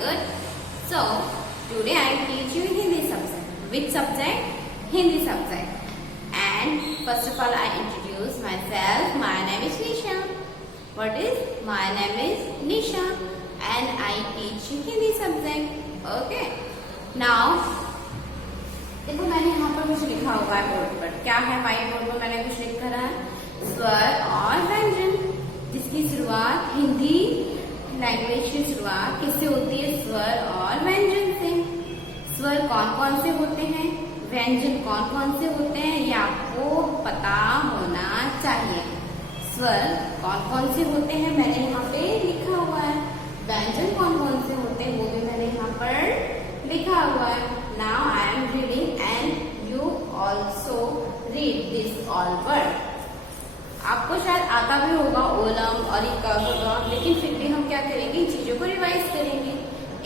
good. So today I teach you Hindi subject. Which subject? Hindi subject. And first of all I introduce myself. My name is Nisha. What is? My name is Nisha and I teach you Hindi subject. Okay. Now देखो मैंने यहाँ पर कुछ लिखा हुआ है board पर. क्या है व्हाइट बोर्ड पर? मैंने कुछ लिखा है स्वर और व्यंजन, जिसकी शुरुआत हिंदी लैंग्वेज की शुरुआत किससे होती है? स्वर और व्यंजन से. स्वर कौन कौन से होते हैं, व्यंजन कौन कौन से होते हैं, ये आपको पता होना चाहिए. स्वर कौन कौन से होते हैं मैंने यहाँ पे लिखा हुआ है. व्यंजन कौन कौन से होते हैं वो भी मैंने यहाँ पर लिखा हुआ है. Now I am reading and you also read this all word. आपको शायद आता भी होगा ओलम और इक्का, लेकिन फिर भी हम क्या करेंगे, इन चीजों को रिवाइज करेंगे.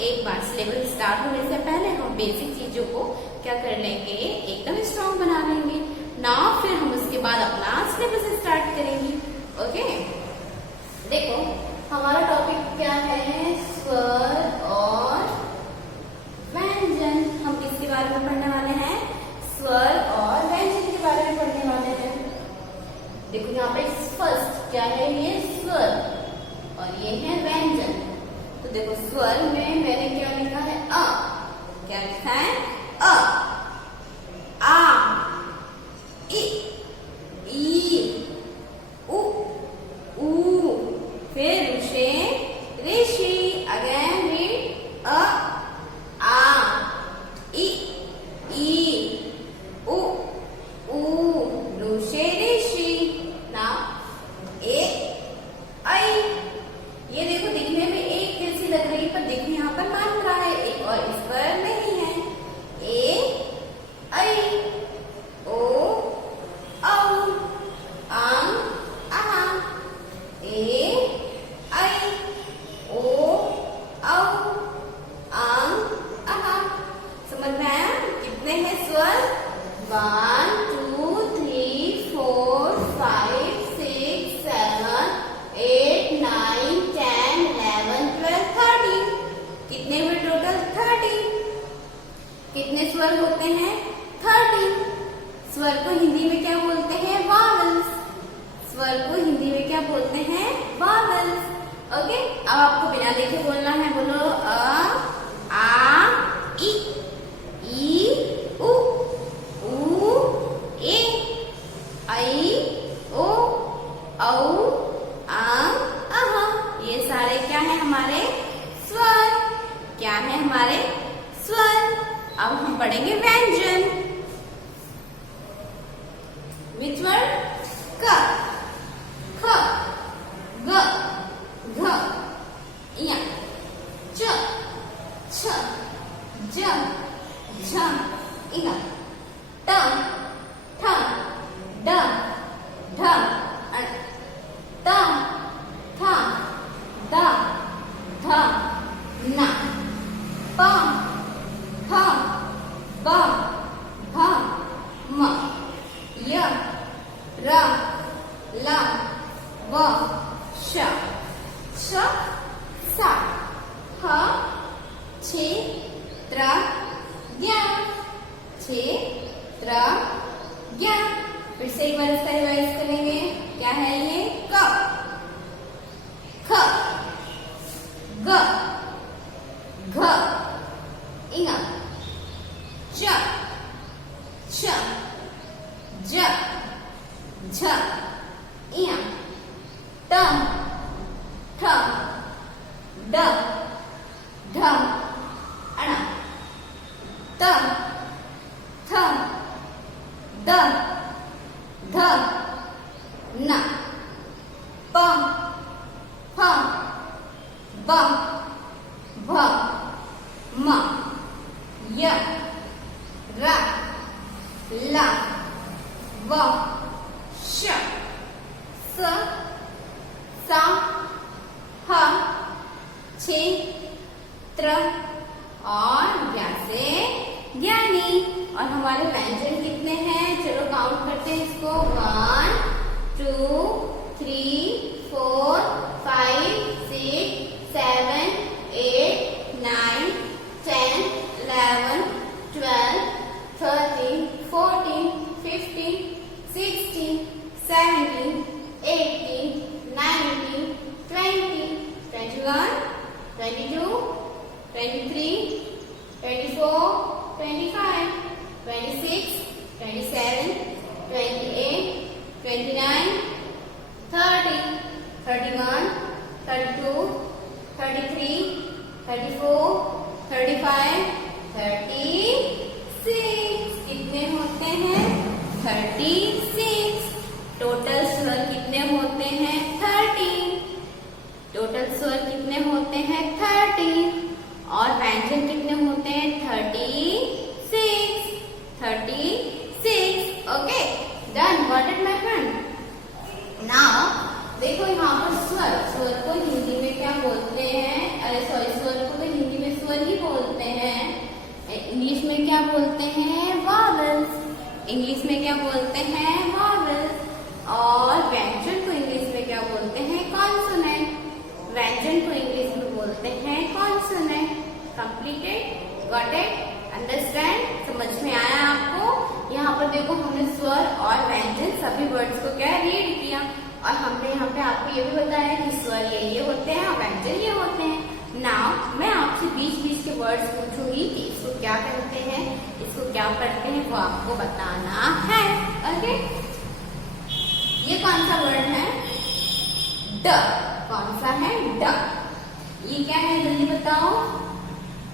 एक बार सिलेबस स्टार्ट होने से पहले हम बेसिक चीजों को क्या कर लेंगे, एकदम स्ट्रॉन्ग बना लेंगे. ना फिर हम उसके बाद अपना सिलेबस स्टार्ट करेंगे. ओके, देखो हमारा टॉपिक क्या है, स्वर और व्यंजन. हम किसके बारे में पढ़ने वाले हैं? स्वर और व्यंजन के बारे में पढ़ने वाले हैं. देखो यहाँ पे फर्स्ट क्या है, ये स्वर और ये है व्यंजन. तो देखो स्वर में मैंने क्या लिखा है, अ. क्या लिखा है? अ, आ, इ, ई, उ, ऊ, फिर ऋषे, ऋषि. अगेन रीड अ, आ, इ, ई, उ, ऊ, ऋषे, ऋषि. ए, आई. ये देखो दिखने में एक जैसी लग रही है पर देखो यहाँ पर मात्रा है एक और इस पर नहीं है. ए, आई, ओ, औ, आं, आहा. ए, आई, ओ, औ, आं, आहा. समझ में आया? कितने हैं स्वर? 1 2 3 4 5 6 7 8 9 10 11 12 13. कितने हुए टोटल? 13. कितने स्वर होते हैं? 13. स्वर को हिंदी में क्या बोलते हैं? वावल्स. स्वर को हिंदी में क्या बोलते हैं? वावल्स. ओके, अब आपको बिना देखे बोलना है. बोलो अ, आ, इ, ई, उ, ऊ, ए, आई, ओ, औ, आं, अहा. ये सारे क्या है हमारे? स्वर. क्या है हमारे? स्वर. अब हम पढ़ेंगे व्यंजन. Which word? क, ख, ग, घ, य, च, छ, ज, झ, इ, ट, ठ, ड, ढ, त, थ, द, ध, न, प, फ, ब, भ, म, य, र, ल, व, श, श, स, ह, छ, त्र, ज्ञ, छ, त्र, ज्ञ. फिर से एक बार इसका रिवाइज करेंगे. क्या है ये? क, ख, ग, घ, ङ, च, छ, ज, झ, ञ, ट, ठ, ड, ढ, ण, त, थ, द, ध, न, प, फ, ब, भ, म, य, र, ल, व, श, स, स, ह, छ, त्र और ज्ञ से ज्ञानी. और हमारे व्यंजन कितने हैं? चलो काउंट करते हैं इसको. 1 2 3 4 5 6 7 8 9 23, 24, 25, 26, 27, 28, 29, 30, 31, 32, 33, 34, 35, 36। कितने होते हैं? 36। टोटल स्वर कितने होते हैं? 30। टोटल स्वर कितने होते हैं? 30। और व्यंजन कितने होते हैं? 36। 36। Okay, done. Got it my friend? Now देखो यहाँ पर स्वर, स्वर को हिंदी में क्या बोलते हैं? अरे सॉरी, स्वर को तो हिंदी में स्वर ही बोलते हैं। इंग्लिश में क्या बोलते हैं? वॉवेल्स। इंग्लिश में क्या बोलते हैं? वॉवेल्स। और व्यंजन को इंग्लिश में क्या बोलते हैं? कॉन्सोनेंट। व्यंजन को इंग्लिश में बोलते हैं consonant. Completed? Got it? Understand? समझ में आया आपको? यहाँ पर देखो, हमने स्वर और व्यंजन सभी वर्ड्स को क्या रीड किया, और हमने यहाँ पे आपको ये भी बताया कि स्वर ये होते हैं और व्यंजन ये होते हैं। नाउ मैं आपसे बीच बीच के वर्ड्स पूछूंगी कि इसको क्या कहते हैं, इसको क्या पढ़ते हैं, वो आपको बताना है। ओके, ये कौन सा वर्ड है? ड। कौन सा है? ड। ये क्या है? जल्दी बताओ।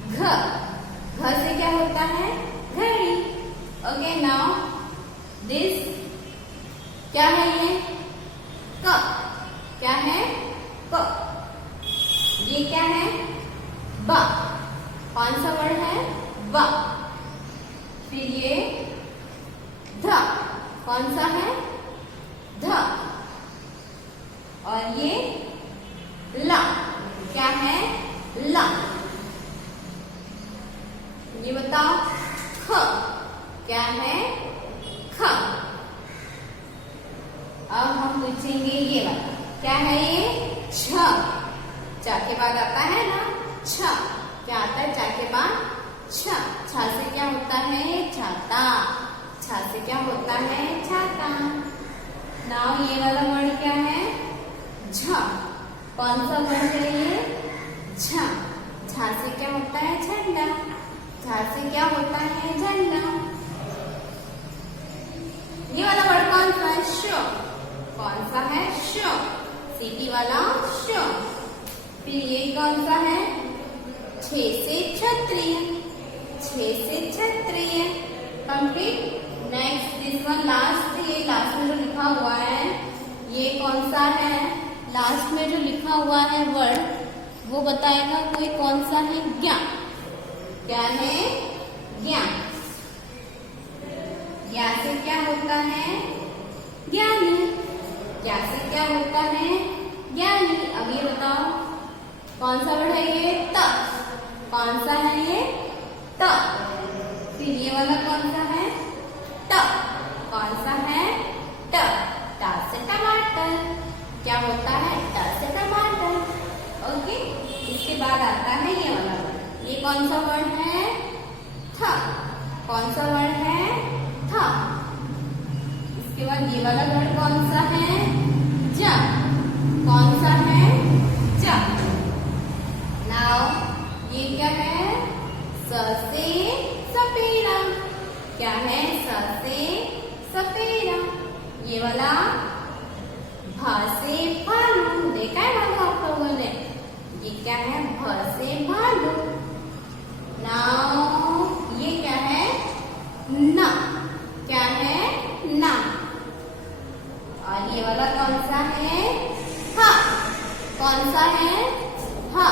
घ। घ से क्या होता है? घड़ी। ओके, नाउ दिस क्या है? ये क। क्या है? क। ये क्या है? ब। कौन सा वर्ड है? ब। फिर ये ध। कौन सा है? ध। और ये ल। क्या है? ल। ये बताओ। ख। क्या है? ख। अब हम पूछेंगे ये वाला, क्या है ये? छ। च के बाद आता है ना छ। क्या आता है च के बाद? छ। छ से क्या होता है? छाता। छ से क्या होता है? छाता। नाउ ये वाला वर्ड क्या है? झ। कौन सा वर्ड है ये? झ। झ से क्या होता है? झंडा। झ से क्या होता है? झंडा। ये वाला वर्ड कौन सा है? श। कौन सा है? श। सीटी वाला श। फिर ये कौन सा है? छ से क्षत्रिय। छ से क्षत्रिय। Complete. Next this one last. ये लास्ट में जो लिखा हुआ है ये कौन सा है? लास्ट में जो लिखा हुआ है वर्ड वो बताएगा कोई कौन सा है? ज्ञा। क्या है? ज्ञा। ज्ञा से क्या होता है? ज्ञानी। ज्ञा से क्या होता है? ज्ञानी। अब ये बताओ कौन सा वर्ड है? ये त। कौन सा है ये? त। फिर ये वाला कौन सा है? ट। कौन सा है? ट। ट से टमाटर। क्या होता है? ट से टमाटर। ओके, इसके बाद आता है ये वाला वर्ड। ये कौन सा वर्ड है? थ। कौन सा वर्ड है? थ। इसके बाद ये वाला वर्ड कौन सा है? ज। कौन सा है? ज। नाउ ये क्या है? स से सपेरा। क्या है? स से सपेरा। ये वाला भ से भालू। देखा है भालू आप लोगों ने? ये क्या है? भ से भालू। नाउ ये क्या है? न। क्या है? न। और ये वाला कौन सा है? ह। कौन सा है? ह।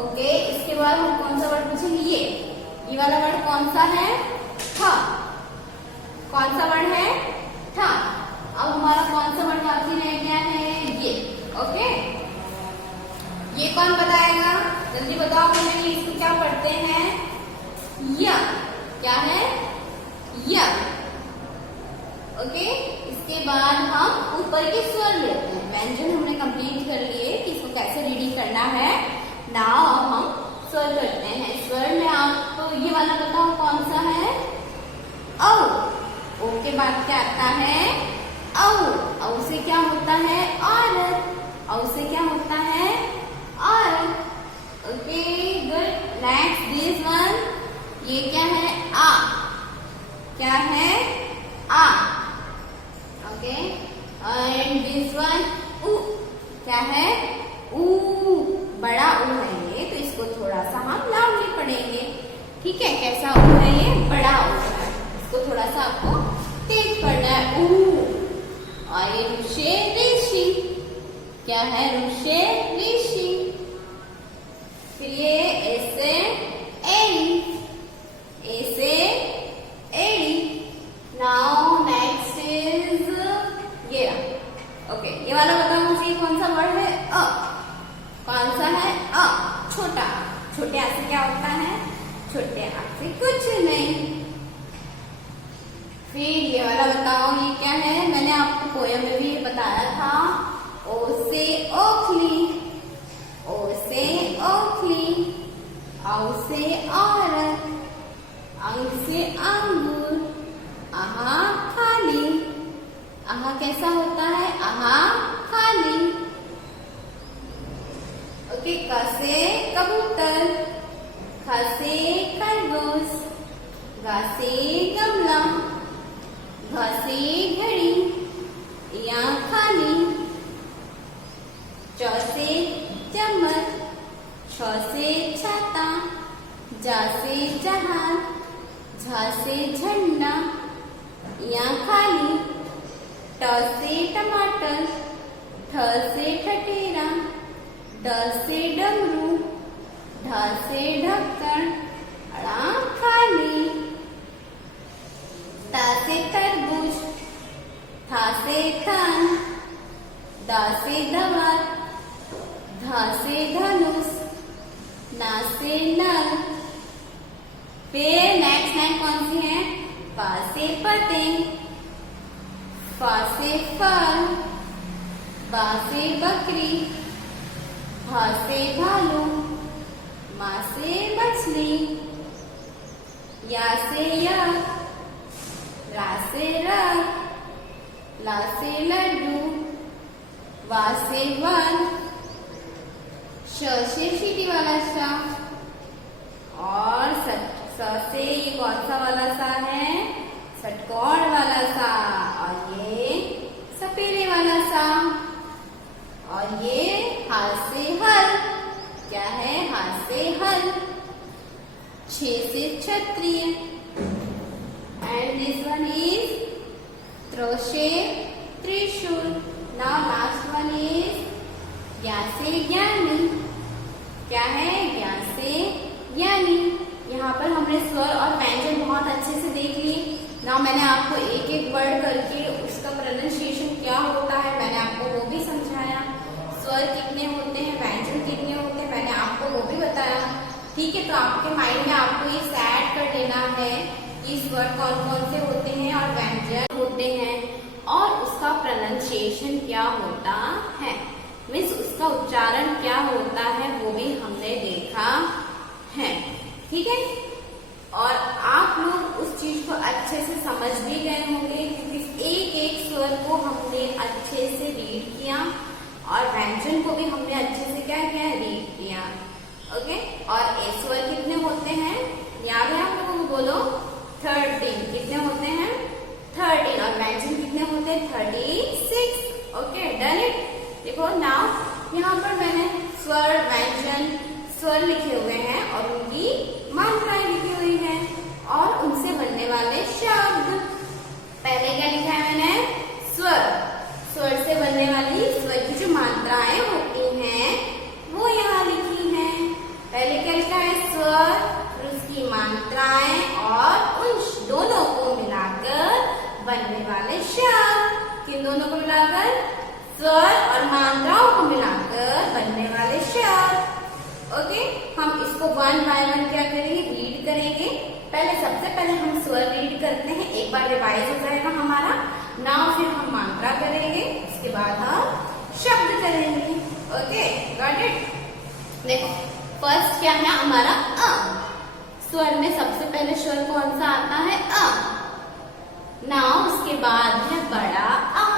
ओके, इसके बाद हम कौन सा वर्ड पूछेंगे? ये वाला वर्ड कौन सा है? थ। कौन सा वर्ड है? थ। अब हमारा कौन सा वर्ड बाकी रह गया है? ये। ओके, ये कौन बताएगा? जल्दी बताओ मुझे, इसको क्या पढ़ते हैं? य। क्या है? य। ओके, इसके बाद हम ऊपर के स्वर लेते हैं। व्यंजन हमने कंप्लीट कर लिए कि इसको कैसे रीडिंग करना है। नाउ हम स्वर करते हैं। स्वर में आपको ये वाला बताओ कौन सा है? औ। ओ के बाद क्या आता है? औ। औ से क्या होता है? औरत। औ से क्या होता है? औरत। ओके, ये क्या है? आ। क्या है? आ। ओके, एंड दिस वन उ। क्या है? ऊ। बड़ा ऊ है ये, तो इसको थोड़ा सा हम लाउडली पढ़ेंगे। ठीक है, कैसा ऊ है ये? बड़ा ऊ है, इसको थोड़ा सा आपको तेज पढ़ना है। ऊ। और ये ऋषि ऋषि। क्या है? ऋषि ऋषि। फिर ये ऐसे एड़ी। ऐसे एड़ी। नाउ नेक्स्ट इज ये। ओके, ये वाला बताओ मुझे कौन सा वर्ड है? अ। कौन सा है? अ। छोटा। छोटे आ से क्या होता है? छोटे आ से कुछ नहीं। फिर ये वाला बताओ, ये क्या है? मैंने आपको पोयम में भी बताया था। ओ से ओखली। ओ से ओखली। औ से औरत। अंग से अंगूर। आहा खाली। आहा कैसा होता है? आहा खाली। ओके, क से कबूतर। ख से खरगोश। ग से गमला। घ से घड़ी। या खाली। च से चम्मच। छ से छाता। जा से जहाज। झ से झंडा। या खाली। ट से टमाटर। ठ से ठठेरा। ड से डमरू। ढ से ढक्कन। अड़ा खाली। ता से तरबूज। था से थान। दा से दवात। धा से धनुष। ना से नल। फिर नेक्स्ट लाइन कौन सी है? पा से पतंग। फा से फल। बा से बकरी। भा से भालू। मा से मछली। या से यक। रा से रथ। ला से लड्डू। वा से वन। श से सीटी वाला सा। और स से ये कौन सा वाला सा है? षटकोण वाला सा। और ये सपेरे वाला सा। और ये हाथ से हल। क्या है? हाथ से हल। छ से क्षत्रिय। एंड दिस वन इज त्र से त्रिशूल। नाउ लास्ट वन इज ज्ञा से ज्ञानी। क्या है? ज्ञान से ज्ञानी। यहाँ पर हमने स्वर और व्यंजन बहुत अच्छे से देख ली। ना मैंने आपको एक एक वर्ड करके उसका प्रोनाउंसिएशन क्या होता है मैंने आपको वो भी समझाया। स्वर कितने होते हैं, व्यंजन कितने होते हैं, मैंने आपको वो भी बताया। ठीक है, तो आपके माइंड में आपको ये सेट कर लेना है कि स्वर कौन कौन से होते हैं और व्यंजन होते हैं और उसका प्रोनाउंसिएशन क्या होता है, मीन्स उसका उच्चारण क्या होता है वो भी हमने देखा है। ठीक है, और आप लोग उस चीज को अच्छे से समझ भी गए होंगे क्योंकि एक एक स्वर को हमने अच्छे से रीड किया और व्यंजन को भी हमने अच्छे से क्या किया, रीड किया। ओके, और ए स्वर कितने होते हैं याद है आप लोगों को? बोलो 13। कितने होते हैं? 13। और व्यंजन कितने होते हैं? 36। Okay, done it. देखो नाउ यहाँ पर मैंने स्वर व्यंजन स्वर लिखे हुए हैं और उनकी मात्राएं लिखी हुई हैं और उनसे बनने वाले शब्द। पहले क्या लिखा है मैंने? स्वर। स्वर से बनने वाली स्वर की जो मात्राएं होती हैं वो यहाँ लिखी हैं। पहले क्या लिखा है? स्वर, फिर उसकी मात्राएं और उन दोनों को मिलाकर बनने वाले शब्द। किन दोनों को मिलाकर? स्वर और मात्राओं को मिलाकर बनने वाले शब्द। ओके, हम इसको वन बाय वन क्या करेंगे? रीड करेंगे। पहले सबसे पहले हम स्वर रीड करते हैं, एक बार रिवाइज हो जाएगा हमारा। नाउ फिर हम मात्रा करेंगे, उसके बाद हम शब्द करेंगे। Okay, got it. देखो फर्स्ट क्या है हमारा? अ। स्वर में सबसे पहले स्वर कौन सा आता है? अ। नाउ उसके बाद है बड़ा अ,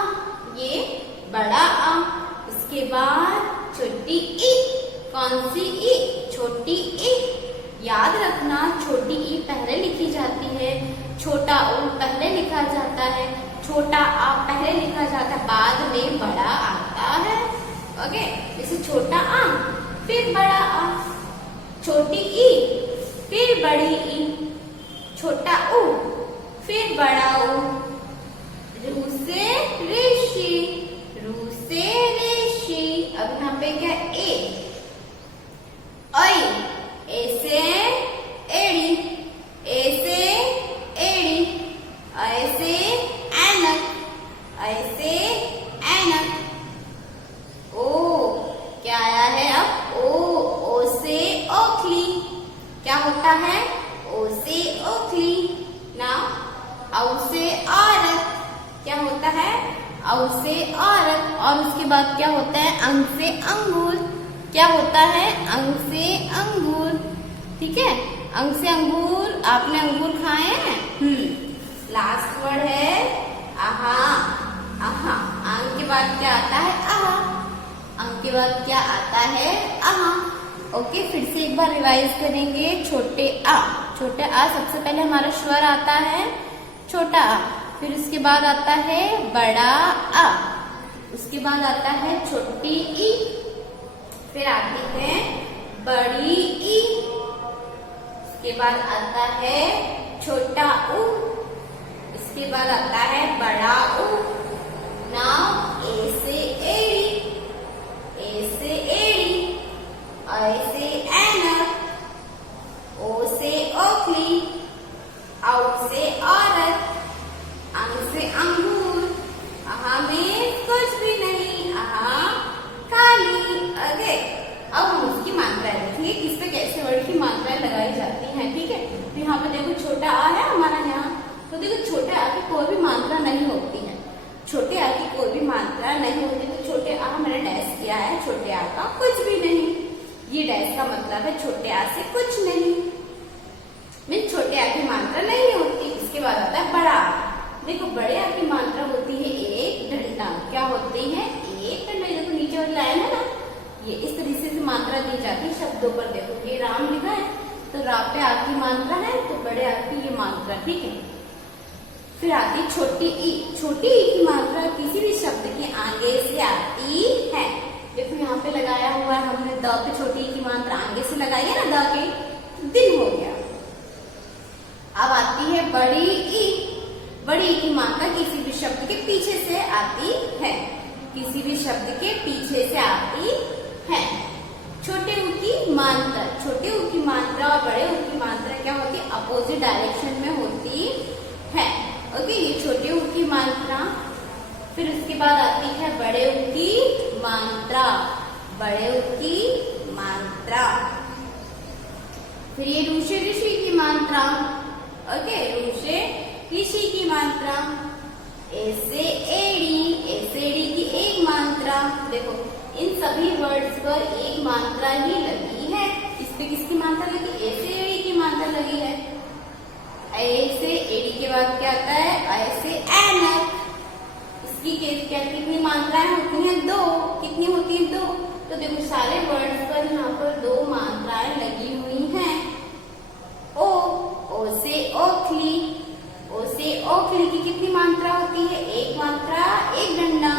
ये बड़ा अ। उसके बाद छोटी ई। कौन सी ई? छोटी ई। याद रखना छोटी ई पहले छोटा ऊ पहले लिखा जाता है, छोटा आ पहले लिखा जाता है, बाद में बड़ा आता है। ओके, जैसे छोटा आ फिर बड़ा आ, छोटी ई फिर बड़ी ई, छोटा ऊ फिर बड़ा ऊ, रू से ऋषि, रू से ऋषि। अब यहाँ पे क्या ए, ऐ, ए से एड़ी, ए से एड़ी, ऐ से ऐनक, ऐ से ऐनक। ओ क्या आया है अब, ओ से ओखली, क्या होता है, ओ से ओखली। नाउ औ से औरत, क्या होता है, औ से औरत। और उसके बाद क्या होता है, अंग से अंगूर, क्या होता है, अंग से अंगूर। ठीक है, अंग से अंगूर, आपने अंगूर खाए हैं। लास्ट वर्ड है आहा, आहा। अंग के बाद क्या आता है, आहा, अंग के बाद क्या आता है, आहा। ओके, फिर से एक बार रिवाइज करेंगे। छोटे आ, छोटे आ सबसे पहले हमारा स्वर आता है छोटा आ, फिर उसके बाद आता है बड़ा आ, उसके बाद आता है छोटी ई, फिर आती है बड़ी ई, उसके बाद आता है छोटा ऊ, इसके बाद आता है बड़ा ऊ। नाउ ए से एड़ी, ए से एड़ी, ऐ से ऐनक, ओ से ओखली, औ से औरत, अंग से अंगूर, आहा में कुछ भी नहीं, आहा खाली। ओके, अब हम उसकी मात्रा देखेंगे, किस पे कैसे वर्ड की मात्रा लगाई जाती है। ठीक है, तो यहाँ पे देखो छोटा आ है हमारा यहाँ, तो देखो छोटे आ की कोई भी मात्रा नहीं होती है, छोटे आ की कोई भी मात्रा नहीं होती। तो छोटे आ मैंने डैश किया है, छोटे आ का कुछ भी नहीं, ये डैश का मतलब है छोटे आ से कुछ नहीं, मीन छोटे आ की मात्रा नहीं होती। इसके बाद आता है बड़ा आ। देखो बड़े आ की मात्रा होती है एक डंडा, क्या होती है, एक डंडा। देखो नीचे वाली लाइन है ना, ये इस तरीके से मात्रा दी जाती है शब्दों पर। देखो ये राम लिखा है, तो रा पे आ की मात्रा है, तो बड़े आ की ये मात्रा। ठीक है, फिर आती छोटी ई, छोटी ई की मात्रा किसी भी शब्द के आगे से आती है। देखो यहाँ पे लगाया हुआ है हमने द पे छोटी ई की मात्रा आगे से लगाई है ना, द के, तो दिन हो गया। अब आती है बड़ी ई, बड़ी ई की मात्रा किसी भी शब्द के पीछे से आती है, किसी भी शब्द के पीछे से आती है। छोटे ऊ की मात्रा, छोटे ऊ की मात्रा और बड़े ऊ की मात्रा क्या होती है, अपोजिट डायरेक्शन में होती है। ओके, ये छोटे ऊ की मात्रा। फिर उसके बाद आती है बड़े ऊ की मात्रा, बड़े ऊ की मात्रा। फिर ये रूशे ऋषि की मात्रा। ओके, रूशे ऋषि की मात्रा। ऐसे एड़ी, ऐसे एड़ी की एक मात्रा। देखो इन सभी वर्ड्स पर एक मात्रा ही लगी है। इस पे किसकी मात्रा लगी, ऐसे एड़ी की मात्रा लगी है। ऐसे एड़ी के बाद क्या आता है, ऐसे ऐनक, इसकी क्या कितनी मात्राएं होती हैं, दो। कितनी होती है, दो। तो देखो सारे वर्ड्स पर यहाँ पर दो मात्राएं लगी हुई हैं। ओ से ओखली, ओ से ओखली की कितनी मात्रा होती है, एक मात्रा एक डंडा,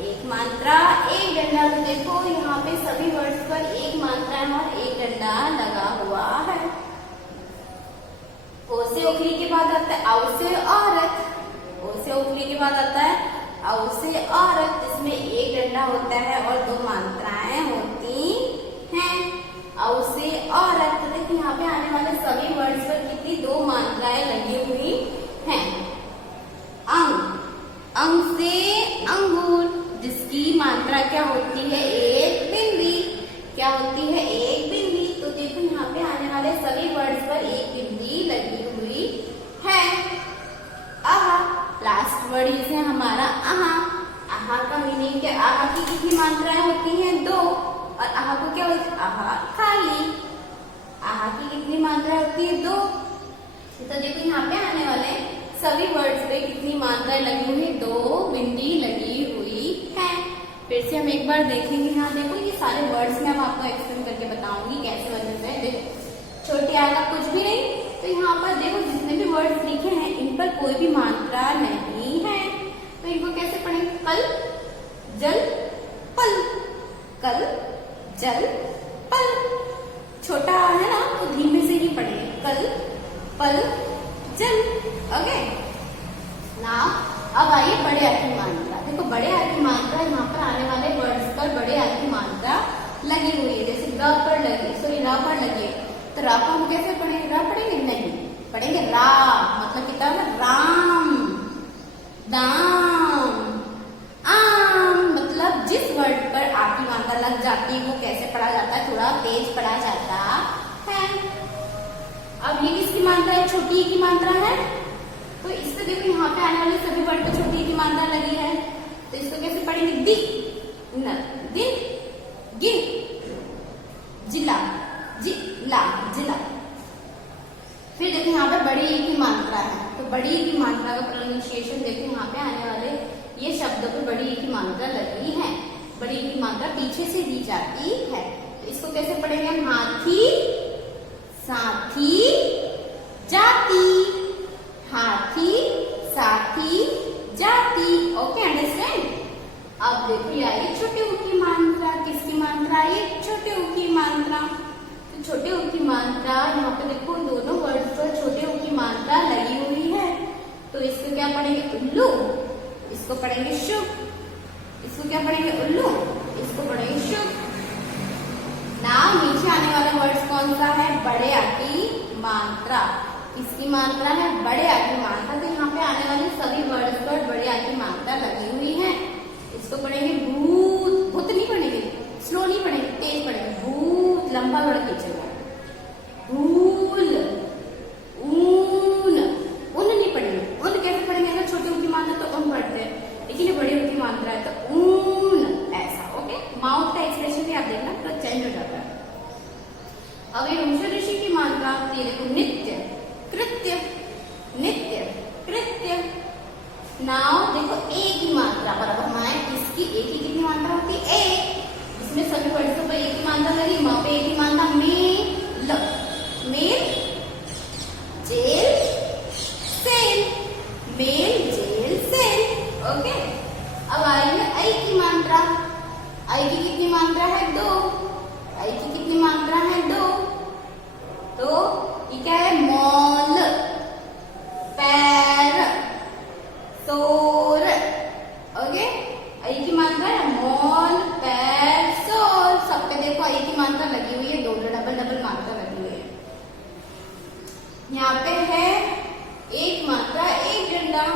एक मात्रा एक डंडा। तो देखो यहाँ पे सभी वर्ड्स पर एक मात्रा और एक डंडा लगा हुआ है। ओ से ओखली के बाद आता है औ से औरत, ओ से ओखली के बाद आता है औ से औरत, जिसमें एक डंडा होता है और दो मात्राएं होती हैं। औ से औरत। तो देखिए यहाँ पे आने वाले सभी वर्ड्स पर कितनी दो मात्राएं लगी हुई हैं। अंग, अंग से अंगूर, जिसकी मात्रा क्या होती है, एक बिंदी, क्या होती है, एक बिंदी। तो देखो यहाँ पे आने वाले सभी वर्ड्स पर एक बिंदी लगी हुई है। आहा, लास्ट वर्ड इज है हमारा आहा। आहा का मीनिंग क्या, आहा की कितनी मात्राएं होती हैं, दो। और आहा को क्या होती है, आहा खाली। आहा की कितनी मात्रा होती है, दो। तो देखो यहाँ पे आने वाले सभी वर्ड्स पे कितनी मात्राएं लगी हुई, दो बिंदी लगी हुई है। फिर से हम एक बार देखेंगे। यहाँ देखो ये सारे वर्ड्स में हम आपको एक्सप्लेन करके बताऊंगी कैसे बने हैं। देखो छोटे आ का कुछ भी नहीं, तो यहाँ पर देखो जितने भी वर्ड्स लिखे हैं कोई भी मात्रा नहीं है। तो इनको कैसे पढ़ेंगे? कल जल पल, कल जल पल। छोटा है ना तो धीमे से ही पढ़ेंगे, कल पल जल। ओके नाउ अब आइए बड़े आ की मात्रा। देखो बड़े आ की मात्रा, यहाँ पर आने वाले वर्ड्स पर बड़े आ की मात्रा लगी हुई है। जैसे ग पर लगी, सॉरी र पर लगी, तो रा को हम कैसे पढ़ेंगे? रा पढ़ेंगे? नहीं, पढ़ेंगे रा। मतलब कितना है? राम, दाम, आम। मतलब जिस वर्ड पर आ की मात्रा लग जाती है वो कैसे पढ़ा जाता है? थोड़ा तेज पढ़ा जाता है। अब ये किसकी मात्रा है? छोटी की मात्रा है। तो इसको देखो यहाँ पे आने वाले सभी वर्ड पे छोटी की मात्रा लगी है, तो इसको कैसे पढ़ेंगे? दि न दिन गिन जिला जिला जिला। फिर देखो यहाँ पे बड़ी ई की मात्रा है, तो बड़ी ई की मात्रा का प्रोनाउंसिएशन देखो यहाँ पे आने वाले ये शब्दों पे बड़ी ई की मात्रा लगी है। बड़ी ई की मात्रा पीछे से दी जाती है, तो इसको कैसे पढ़ेंगे हम? हाथी साथी जाती, हाथी साथी जाती। Okay understand. अब देखो ये आई छोटे ऊ की मात्रा। किसकी मात्रा? ये छोटे ऊ की मात्रा। तो छोटे ऊ की मात्रा यहाँ पे देखो दोनों वर्ड पर छोटे ऊ की मात्रा लगी हुई है, तो इसको क्या पढ़ेंगे? उल्लू। इसको पढ़ेंगे शुभ। इसको क्या पढ़ेंगे? उल्लू। इसको पढ़ेंगे शुभ। नाउ नीचे आने वाला वर्ड कौन सा है? बड़े आ की मात्रा। किसकी मात्रा है? बड़े आ की मात्रा। तो यहाँ पे आने वाले सभी वर्ड्स पर बड़े आ की मात्रा लगी हुई है। इसको पढ़ेंगे भूत। भूत नहीं पढ़ेंगे, स्लो नहीं पढ़ेंगे, तेज पढ़ेंगे। भूत लंबा बड़ा खींचेगा। भूल, ऊन, उन नहीं पढ़ेंगे। उन कैसे पढ़ेंगे? अगर छोटे ऊ की मात्रा तो उन पढ़ते हैं, लेकिन ये बड़ी ऊ की मात्रा है तो ऊन, ऐसा। ओके माउथ का एक्सप्रेशन भी आप देखना तो चेंज हो जाता है। अब ये ऋषि ऋषि की मात्रा देखो नित्य कृत्य, नित्य कृत्य। नाउ देखो ए की मात्रा पर अब हमारे किसकी? ए की कितनी मात्रा होती है? ए। इसमें सभी वर्ड्स पर ए की मात्रा लगी। म पे ए की मात्रा मेल, मेल जेल सेल, मेल जेल सेल। ओके अब आएंगे आई की मात्रा। आई की कितनी मात्रा है? दो। आई की कितनी मात्रा है? दो। तो ये क्या है? मॉल, पैर, सोर। ओके आई की मात्रा है मॉल, पैर, सोर। सब पे देखो आई की मात्रा लगी हुई है, दो डबल डबल मात्रा लगी हुई है। यहाँ पे है एक मात्रा एक डंडा,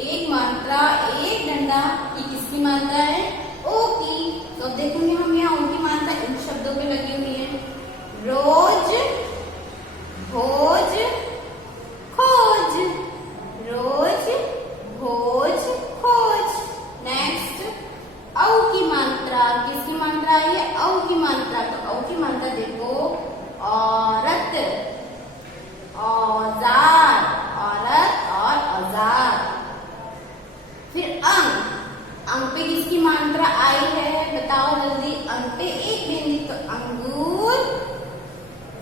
एक मात्रा एक डंडा। ये किसकी मात्रा है? ओ की। तो अब देखेंगे हम यहाँ ओ की मात्रा इन शब्दों पे लगी हुई है। रोज, भोज, खोज, रोज भोज खोज। नेक्स्ट औ की मात्रा। किसकी मात्रा है? ये औ की मात्रा। तो औ की मात्रा देखो औरत, औजार, औरत और औजार। फिर अंग। अंग पे किसकी मात्रा आई है? बताओ जल्दी। अंग पे एक बिंदी, तो अंगूर।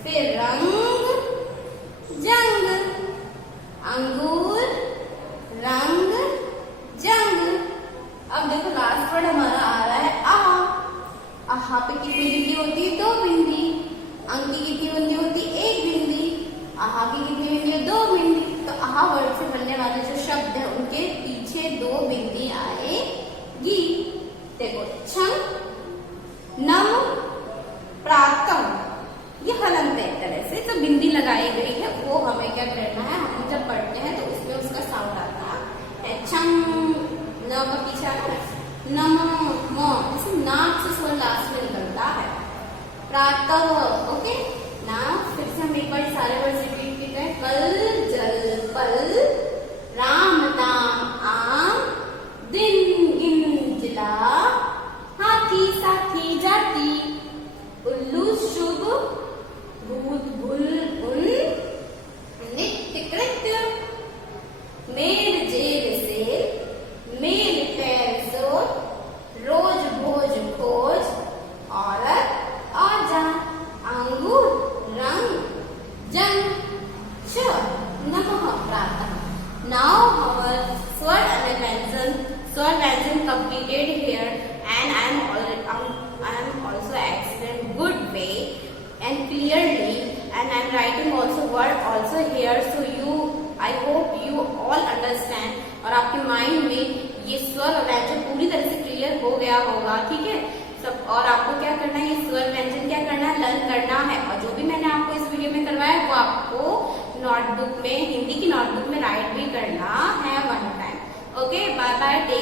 फिर रंग, जंग, अंगूर, रंग, जंग। अब देखो लास्ट वर्ड हमारा आ रहा है आहा। आहा पे कितनी बिंदी होती है? दो बिंदी। अंग की कितनी बिंदी होती है? एक बिंदी। आहा की कितनी बिंदी है? दो बिंदी। तो आहा वर्ड से बनने वाले जो शब्द है उनके पीछे दो बिंदी आएगी। देखो छंग, नम, प्रातम, ये हलंत है एक तरह से तो बिंदी लगाई गई है, वो हमें क्या करना है? हम जब पढ़ते हैं तो उसमें उसका साउंड आता है। छंग न का पीछे आता है नम, म, इसे नाक से स्वर लास्ट में निकलता है। प्रातः। ओके ना फिर से हम एक बार सारे वर्ड रिपीट करते हैं। कल जल पल, राम दाम आम, दिन गिन जिला, हाथी साथी जाती, उल्लू शुभ, भूत भुल उन, नित्य कृत्य, मेल जेल सेल, मेल पैर सोर, रोज भोज खोज, औरत औजार, गया होगा, ठीक है सब। और आपको क्या करना है, ये स्वर व्यंजन क्या करना है, लर्न करना है। और जो भी मैंने आपको इस वीडियो में करवाया वो आपको नोटबुक में, हिंदी की नोटबुक में राइट भी करना है 1 time. Okay, bye bye, take